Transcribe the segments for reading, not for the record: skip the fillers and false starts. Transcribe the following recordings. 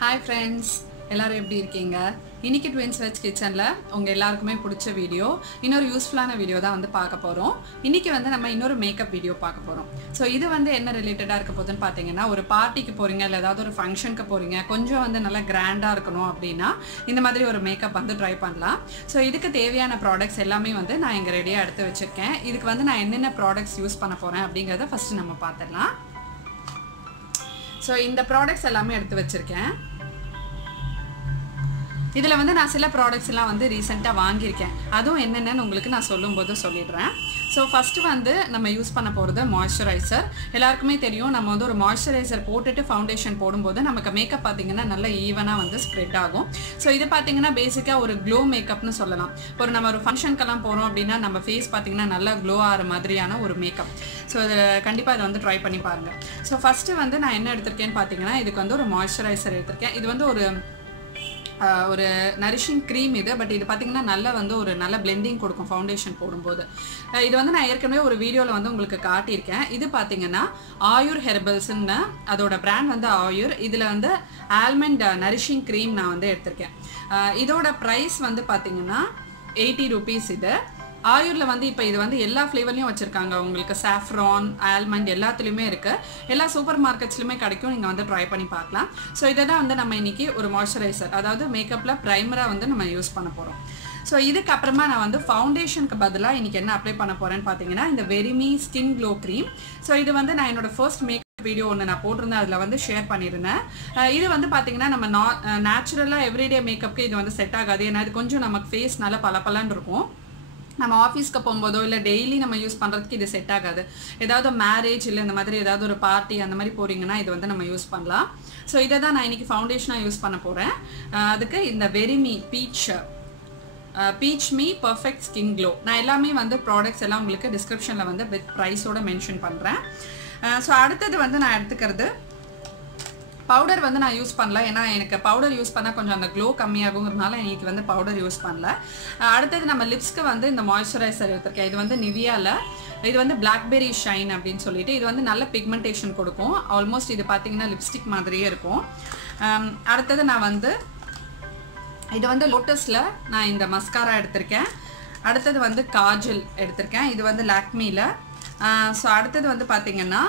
Hi friends, எல்லாரும் எப்படி இருக்கீங்க? இன்னைக்கு ட்வின்ஸ் வெஜ் கிச்சன்ல உங்க எல்லாருக்குமே பிடிச்ச வீடியோ இன்னொரு யூஸ்ஃபுல்லான வீடியோ தான் வந்து பார்க்க போறோம். இன்னைக்கு வந்து நம்ம இன்னொரு மேக்கப் வீடியோ பார்க்க போறோம். சோ இது வந்து என்ன ரிலேட்டடா இருக்க போகுதுன்னு பாத்தீங்கன்னா ஒரு பார்ட்டிக்கு போறீங்க இல்ல ஏதாவது ஒரு ஃபங்க்ஷனுக்கு போறீங்க கொஞ்சம் வந்து நல்லா கிராண்டா இருக்கணும் அப்படினா இந்த மாதிரி ஒரு மேக்கப் வந்து ட்ரை பண்ணலாம். சோ இதுக்கு தேவையான ப்ராடக்ட்ஸ் எல்லாமே வந்து நான் இங்க ரெடியா எடுத்து வச்சிருக்கேன். இதுக்கு வந்து நான் என்னென்ன ப்ராடக்ட்ஸ் யூஸ் பண்ண போறேன் அப்படிங்கறத ஃபர்ஸ்ட் நம்ம பார்த்திடலாம். சோ இந்த ப்ராடக்ட்ஸ் எல்லாமே எடுத்து வச்சிருக்கேன். இதுல வந்து நான் சில ப்ராடக்ட்ஸ் எல்லாம் வந்து ரீசெண்டா வாங்கியிருக்கேன். அதுவும் என்னென்னு உங்களுக்கு நான் சொல்லும்போது சொல்லிடுறேன். ஸோ ஃபர்ஸ்ட் வந்து நம்ம யூஸ் பண்ண போகிறது மாய்ஸ்சரைசர். எல்லாருக்குமே தெரியும் நம்ம வந்து ஒரு மாய்ஸ்சரைசர் போட்டுட்டு ஃபவுண்டேஷன் போடும்போது நமக்கு மேக்கப் பார்த்தீங்கன்னா நல்லா ஈவனாக வந்து ஸ்ப்ரெட் ஆகும். ஸோ இது பார்த்தீங்கன்னா பேசிக்காக ஒரு க்ளோ மேக்கப்னு சொல்லலாம். நம்ம ஒரு ஃபங்க்ஷனுக்கெல்லாம் போகிறோம் அப்படின்னா நம்ம ஃபேஸ் பார்த்தீங்கன்னா நல்லா க்ளோ ஆகிற மாதிரியான ஒரு மேக்கப். ஸோ இது கண்டிப்பாக இதை வந்து ட்ரை பண்ணி பாருங்கள். ஸோ ஃபஸ்ட்டு வந்து நான் என்ன எடுத்திருக்கேன்னு பார்த்தீங்கன்னா இதுக்கு வந்து ஒரு மாய்ஸ்சரைசர் எடுத்திருக்கேன். இது வந்து ஒரு நரிஷிங் க்ரீம் இது. பட் இது பார்த்தீங்கன்னா நல்லா வந்து ஒரு நல்ல பிளெண்டிங் கொடுக்கும் ஃபவுண்டேஷன் போடும்போது. இது வந்து நான் ஏற்கனவே ஒரு வீடியோவில் வந்து உங்களுக்கு காட்டியிருக்கேன். இது பார்த்தீங்கன்னா ஆயுர் ஹெர்பல்ஸ்ன்னு அதோட பிராண்ட் வந்து ஆயுர். இதில் வந்து ஆல்மண்ட் நரிஷிங் க்ரீம் நான் வந்து எடுத்திருக்கேன். இதோட ப்ரைஸ் வந்து பார்த்தீங்கன்னா 80 rupees இது. ஆயுரில் வந்து இப்போ இது வந்து எல்லா ஃப்ளேவர்லையும் வச்சுருக்காங்க. உங்களுக்கு சாஃப்ரான் ஆல்மண்ட் எல்லாத்துலேயுமே இருக்குது. எல்லா சூப்பர் மார்க்கெட்ஸ்லையுமே கிடைக்கும். நீங்கள் வந்து ட்ரை பண்ணி பார்க்கலாம். ஸோ இதை தான் வந்து நம்ம இன்றைக்கி ஒரு மாய்ஸ்சரைசர் அதாவது மேக்கப்பில் ப்ரைமராக வந்து நம்ம யூஸ் பண்ண போகிறோம். ஸோ இதுக்கப்புறமா நான் வந்து ஃபவுண்டேஷனுக்கு பதிலாக இன்றைக்கி என்ன அப்ளை பண்ண போகிறேன்னு பார்த்தீங்கன்னா இந்த வெரிமி ஸ்கின் க்ளோ க்ரீம். ஸோ இது வந்து நான் என்னோட ஃபர்ஸ்ட் மேக்கப் வீடியோ ஒன்று நான் போட்டிருந்தேன். அதில் வந்து ஷேர் பண்ணியிருந்தேன். இது வந்து பார்த்தீங்கன்னா நம்ம நேச்சுரலாக எவ்ரிடே மேக்கப்புக்கு இது வந்து செட் ஆகாது. ஏன்னா இது கொஞ்சம் நமக்கு ஃபேஸ் நல்லா பளபளன்னு இருக்கும். நம்ம ஆஃபீஸ்க்கு போகும்போதோ இல்லை டெய்லி நம்ம யூஸ் பண்ணுறதுக்கு இது செட் ஆகாது. ஏதாவது மேரேஜ் இல்லை இந்த மாதிரி ஏதாவது ஒரு பார்ட்டி அந்த மாதிரி போகிறீங்கன்னா இது வந்து நம்ம யூஸ் பண்ணலாம். ஸோ இதை தான் நான் இன்றைக்கி ஃபவுண்டேஷனாக யூஸ் பண்ண போகிறேன். அதுக்கு இந்த வெரிமி peach me perfect skin glow நான் எல்லாமே வந்து ப்ராடக்ட்ஸ் எல்லாம் உங்களுக்கு டிஸ்கிரிப்ஷனில் வந்து வித் ப்ரைஸோட மென்ஷன் பண்ணுறேன். ஸோ அடுத்தது வந்து நான் எடுத்துக்கிறது பவுடர் வந்து நான் யூஸ் பண்ணல. ஏன்னா எனக்கு பவுடர் யூஸ் பண்ணால் கொஞ்சம் அந்த க்ளோ கம்மியாகுங்கிறதுனால எனக்கு வந்து பவுடர் யூஸ் பண்ணல. அடுத்தது நம்ம லிப்ஸ்க்கு வந்து இந்த மாய்ஸ்சரைசர் எடுத்திருக்கேன். இது வந்து நிவியாவில் இது வந்து பிளாக்பெரி ஷைன் அப்படின்னு சொல்லிட்டு இது வந்து நல்ல பிக்மெண்டேஷன் கொடுக்கும். ஆல்மோஸ்ட் இது பார்த்தீங்கன்னா லிப்ஸ்டிக் மாதிரியே இருக்கும். அடுத்தது நான் வந்து இது வந்து லோட்டஸில் நான் இந்த மஸ்காரா எடுத்திருக்கேன். அடுத்தது வந்து காஜல் எடுத்திருக்கேன். இது வந்து லாக்மியில். ஸோ அடுத்தது வந்து பார்த்தீங்கன்னா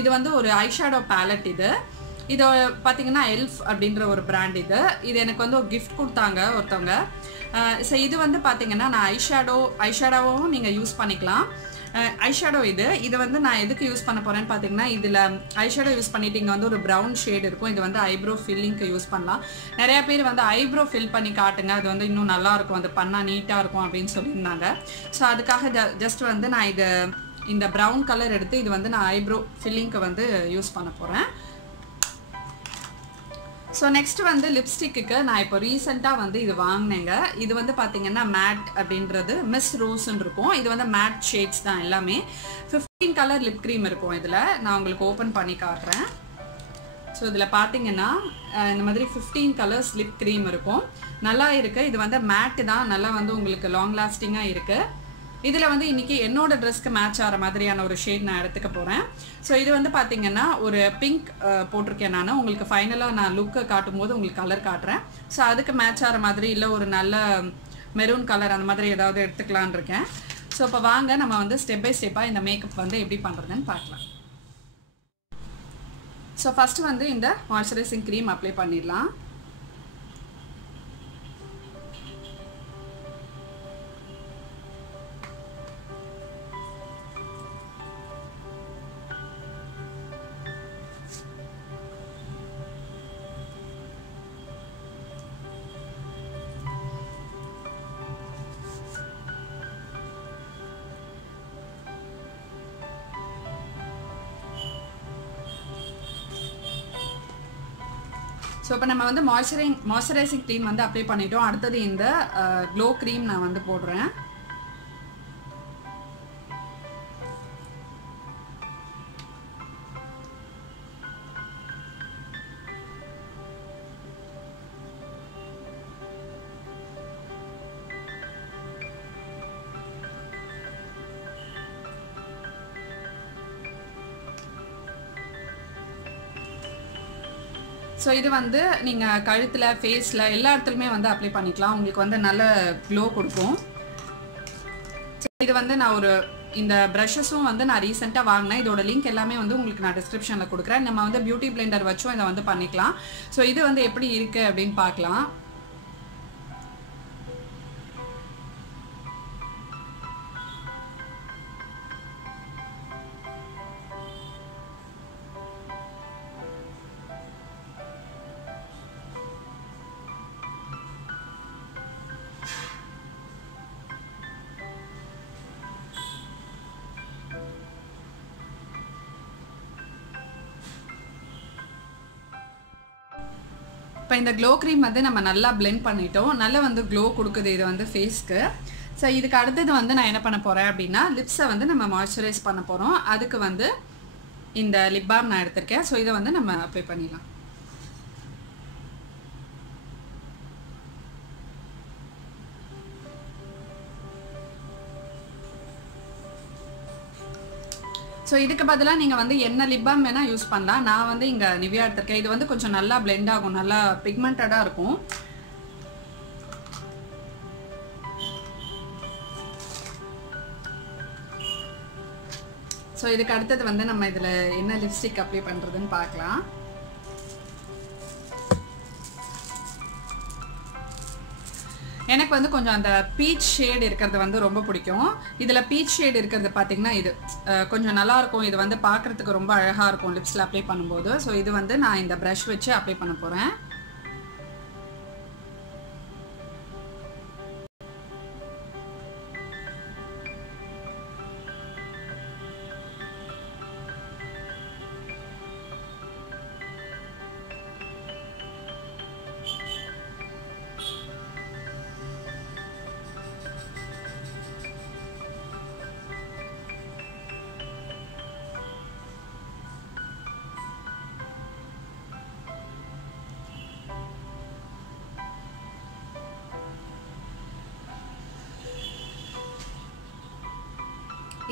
இது வந்து ஒரு ஐஷேடோ பேலட். இது பார்த்தீங்கன்னா எல்ஃப் அப்படின்ற ஒரு பிராண்ட். இது எனக்கு வந்து ஒரு கிஃப்ட் கொடுத்தாங்க ஒருத்தவங்க. ஸோ இது வந்து பார்த்தீங்கன்னா நான் ஐஷேடோவும் நீங்கள் யூஸ் பண்ணிக்கலாம். ஐஷேடோ இது வந்து நான் எதுக்கு யூஸ் பண்ண போகிறேன்னு பார்த்தீங்கன்னா இதில் ஐஷேடோ யூஸ் பண்ணிட்டு இங்கே வந்து ஒரு ப்ரௌன் ஷேட் இருக்கும். இது வந்து ஐப்ரோ ஃபில்லிங்க்கு யூஸ் பண்ணலாம். நிறையா பேர் வந்து ஐப்ரோ ஃபில் பண்ணி காட்டுங்க, அது வந்து இன்னும் நல்லாயிருக்கும், அது பண்ணால் நீட்டாக இருக்கும் அப்படின்னு சொல்லியிருந்தாங்க. ஸோ அதுக்காக ஜஸ்ட் வந்து நான் இந்த ப்ரௌன் கலர் எடுத்து இது வந்து நான் ஐப்ரோ ஃபில்லிங்க்கு வந்து யூஸ் பண்ண போகிறேன். ஸோ நெக்ஸ்ட் வந்து லிப்ஸ்டிக்கு நான் இப்போ ரீசெண்டாக வந்து இது வாங்கினேங்க. இது வந்து பார்த்தீங்கன்னா மேட் அப்படின்றது மிஸ் ரோஸ்ன்னு இருக்கும். இது வந்து மேட் ஷேட்ஸ் தான் எல்லாமே. 15 கலர் லிப் க்ரீம் இருக்கும். இதில் நான் உங்களுக்கு ஓப்பன் பண்ணி காட்டுறேன். ஸோ இதில் பார்த்தீங்கன்னா இந்த மாதிரி 15 கலர்ஸ் லிப் க்ரீம் இருக்கும். நல்லா இருக்குது. இது வந்து மேட்டு தான், நல்லா வந்து உங்களுக்கு லாங் லாஸ்டிங்காக இருக்குது. இதில் வந்து இன்றைக்கி என்னோட ட்ரெஸ்க்கு மேட்ச் ஆகிற மாதிரியான ஒரு ஷேட் நான் எடுத்துக்க போகிறேன். ஸோ இது வந்து பார்த்திங்கன்னா ஒரு பிங்க் போட்டிருக்கேன் நான். உங்களுக்கு ஃபைனலாக நான் லுக்கை காட்டும் போது உங்களுக்கு கலர் காட்டுறேன். ஸோ அதுக்கு மேட்ச் ஆகிற மாதிரி இல்லை ஒரு நல்ல மெரூன் கலர் அந்த மாதிரி ஏதாவது எடுத்துக்கலான் இருக்கேன். ஸோ இப்போ வாங்க நம்ம வந்து ஸ்டெப் பை ஸ்டெப்பாக இந்த மேக்கப் வந்து எப்படி பண்ணுறதுன்னு பார்க்கலாம். ஸோ ஃபஸ்ட்டு வந்து இந்த மாய்ஸ்சரைசிங் க்ரீம் அப்ளை பண்ணிடலாம். ஸோ இப்போ நம்ம வந்து மாய்ஸ்சரைசிங் க்ரீம் வந்து அப்ளை பண்ணிட்டோம். அடுத்தது இந்த க்ளோ க்ரீம் நான் வந்து போடுறேன். ஸோ இது வந்து நீங்கள் கழுத்தில் ஃபேஸில் எல்லா இடத்துலையுமே வந்து அப்ளை பண்ணிக்கலாம். உங்களுக்கு வந்து நல்ல க்ளோ கொடுக்கும். ஸோ இது வந்து நான் இந்த ப்ரஷஸும் வந்து நான் ரீசெண்டாக வாங்கினேன். இதோட லிங்க் எல்லாமே வந்து உங்களுக்கு நான் டிஸ்கிரிப்ஷனில் கொடுக்குறேன். நம்ம வந்து பியூட்டி பிளெண்டர் வச்சும் இதை வந்து பண்ணிக்கலாம். ஸோ இது வந்து எப்படி இருக்குது அப்படின்னு பார்க்கலாம். இப்போ இந்த க்ளோ க்ரீம் வந்து நம்ம நல்லா பிளெண்ட் பண்ணிட்டோம். நல்லா வந்து க்ளோ கொடுக்குது இது வந்து ஃபேஸ்க்கு. ஸோ இதுக்கு அடுத்தது வந்து நான் என்ன பண்ண போகிறேன் அப்படின்னா, லிப்ஸை வந்து நம்ம மாய்ஸ்சரைஸ் பண்ண போகிறோம். அதுக்கு வந்து இந்த லிப் பாம் நான் எடுத்திருக்கேன். ஸோ இதை வந்து நம்ம அப்ளை பண்ணிடலாம். ஸோ இதுக்கு பதிலாக நீங்கள் வந்து என்ன லிப் பாம் வேணால் யூஸ் பண்ணலாம். நான் வந்து இங்கே நிவியா எடுத்திருக்கேன். இது வந்து கொஞ்சம் நல்லா பிளெண்ட் ஆகும், நல்லா பிக்மெண்டடாக இருக்கும். ஸோ இதுக்கு அடுத்தது வந்து நம்ம இதில் என்ன லிப்ஸ்டிக் அப்ளை பண்ணுறதுன்னு பார்க்கலாம். எனக்கு வந்து கொஞ்சம் அந்த பீச் ஷேட் இருக்கிறது வந்து ரொம்ப பிடிக்கும். இதில் பீச் ஷேட் இருக்கிறது பார்த்தீங்கன்னா இது கொஞ்சம் நல்லாயிருக்கும். இது வந்து பார்க்குறதுக்கு ரொம்ப அழகாக இருக்கும் லிப்ஸில் அப்ளை பண்ணும்போது. ஸோ இது வந்து நான் இந்த ப்ரஷ் வச்சு அப்ளை பண்ண போகிறேன்.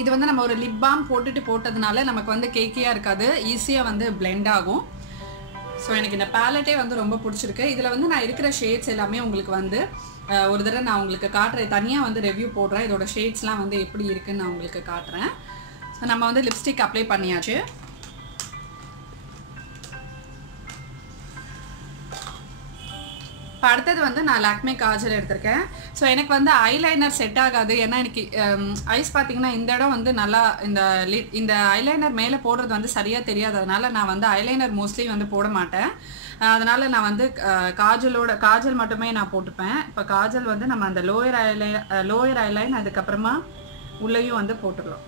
இது வந்து நம்ம ஒரு லிப் பாம் போட்டதுனால நமக்கு வந்து கேக்கியாக இருக்காது, ஈஸியாக வந்து பிளெண்ட் ஆகும். ஸோ எனக்கு இந்த பேலட்டே வந்து ரொம்ப பிடிச்சிருக்கு. இதில் வந்து நான் இருக்கிற ஷேட்ஸ் எல்லாமே உங்களுக்கு வந்து ஒரு தடவை நான் உங்களுக்கு காட்டுறேன். தனியாக வந்து ரிவ்யூ போடுறேன். இதோட ஷேட்ஸ்லாம் வந்து எப்படி இருக்குன்னு நான் உங்களுக்கு காட்டுறேன். ஸோ நம்ம வந்து லிப்ஸ்டிக் அப்ளை பண்ணியாச்சு. இப்போ அடுத்தது வந்து நான் லாக்மே காஜல் எடுத்திருக்கேன். ஸோ எனக்கு வந்து ஐலைனர் செட் ஆகாது. ஏன்னா எனக்கு ஐஸ் பார்த்தீங்கன்னா இந்த இடம் வந்து நல்லா இந்த ஐலைனர் மேலே போடுறது வந்து சரியாக தெரியாததுனால நான் வந்து ஐலைனர் மோஸ்ட்லி வந்து போட மாட்டேன். அதனால் நான் வந்து காஜல் மட்டுமே நான் போட்டுப்பேன். இப்போ காஜல் வந்து நம்ம அந்த லோயர் ஐலைன் அதுக்கப்புறமா உள்ளேயும் வந்து போட்டுடலாம்.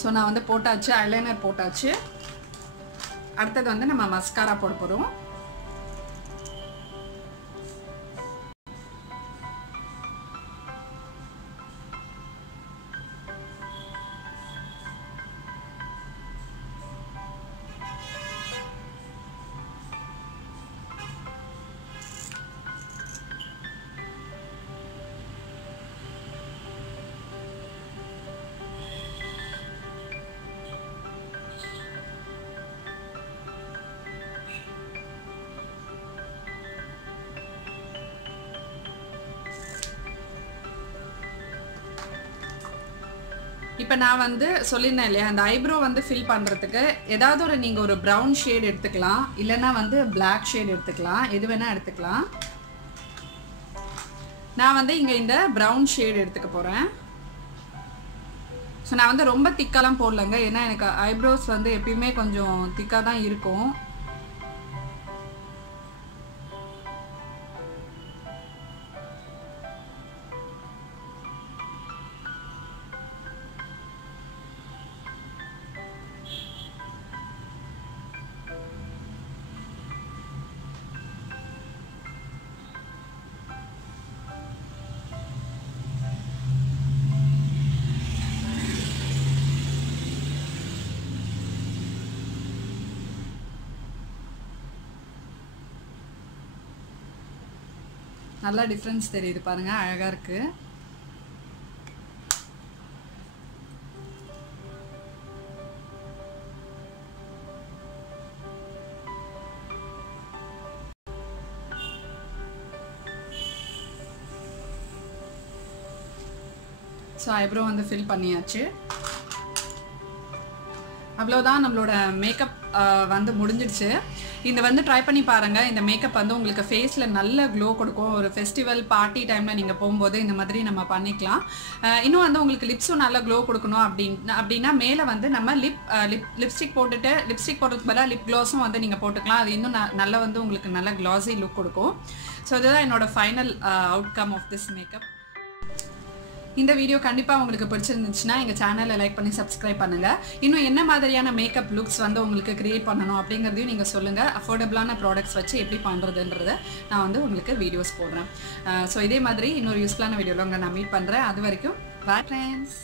ஸோ நான் வந்து போட்டாச்சு, ஐலைனர் போட்டாச்சு. அடுத்தது வந்து நம்ம மஸ்காரா போட போகிறோம். இப்போ நான் வந்து சொல்லியிருந்தேன் இல்லையா, அந்த ஐப்ரோ வந்து ஃபில் பண்ணுறதுக்கு ஏதாவது நீங்கள் ஒரு ப்ரௌன் ஷேட் எடுத்துக்கலாம், இல்லைன்னா வந்து பிளாக் ஷேட் எடுத்துக்கலாம், எது வேணால் எடுத்துக்கலாம். நான் வந்து இங்கே இந்த ப்ரௌன் ஷேட் எடுத்துக்க போகிறேன். ஸோ நான் வந்து ரொம்ப திக்காலாம் போடலைங்க, ஏன்னா எனக்கு ஐப்ரோஸ் வந்து எப்பயுமே கொஞ்சம் திக்காக தான் இருக்கும். நல்லா டிஃப்ரென்ஸ் தெரியுது பாருங்கள், அழகாக இருக்குது. ஸோ ஐப்ரோ வந்து ஃபில் பண்ணியாச்சு. அவ்வளோதான், நம்மளோட மேக்கப் வந்து முடிஞ்சிடுச்சு. இந்த வந்து ட்ரை பண்ணி பாருங்கள். இந்த மேக்கப் வந்து உங்களுக்கு ஃபேஸில் நல்ல க்ளோ கொடுக்கும். ஒரு ஃபெஸ்டிவல் பார்ட்டி டைமில் நீங்கள் போகும்போது இந்த மாதிரி நம்ம பண்ணிக்கலாம். இன்னும் வந்து உங்களுக்கு லிப்ஸும் நல்லா க்ளோ கொடுக்கணும் அப்படின்னா மேலே வந்து நம்ம லிப்ஸ்டிக் போடுறதுக்கு பதிலாக லிப் க்ளாஸும் வந்து நீங்கள் போட்டுக்கலாம். அது இன்னும் நல்லா வந்து உங்களுக்கு நல்ல க்ளாஸி லுக் கொடுக்கும். ஸோ இதுதான் என்னோட final outcome of this makeup. இந்த வீடியோ கண்டிப்பாக உங்களுக்கு பிடிச்சிருந்துச்சுன்னா எங்கள் சேனலை லைக் பண்ணி சப்ஸ்கிரைப் பண்ணுங்கள். இன்னும் என்ன மாதிரியான மேக்கப் லுக்ஸ் வந்து உங்களுக்கு க்ரியேட் பண்ணணும் அப்படிங்கிறதையும் நீங்கள் சொல்லுங்கள். அஃபோர்டபுளான ப்ராடக்ட்ஸ் வச்சு எப்படி பண்ணுறதுன்றதை நான் வந்து உங்களுக்கு வீடியோஸ் போடுறேன். ஸோ இதே மாதிரி இன்னொரு யூஸ்ஃபுல்லான வீடியோவில் உங்களை நான் மீட் பண்ணுறேன். அது வரைக்கும் பாய் ஃப்ரெண்ட்ஸ்.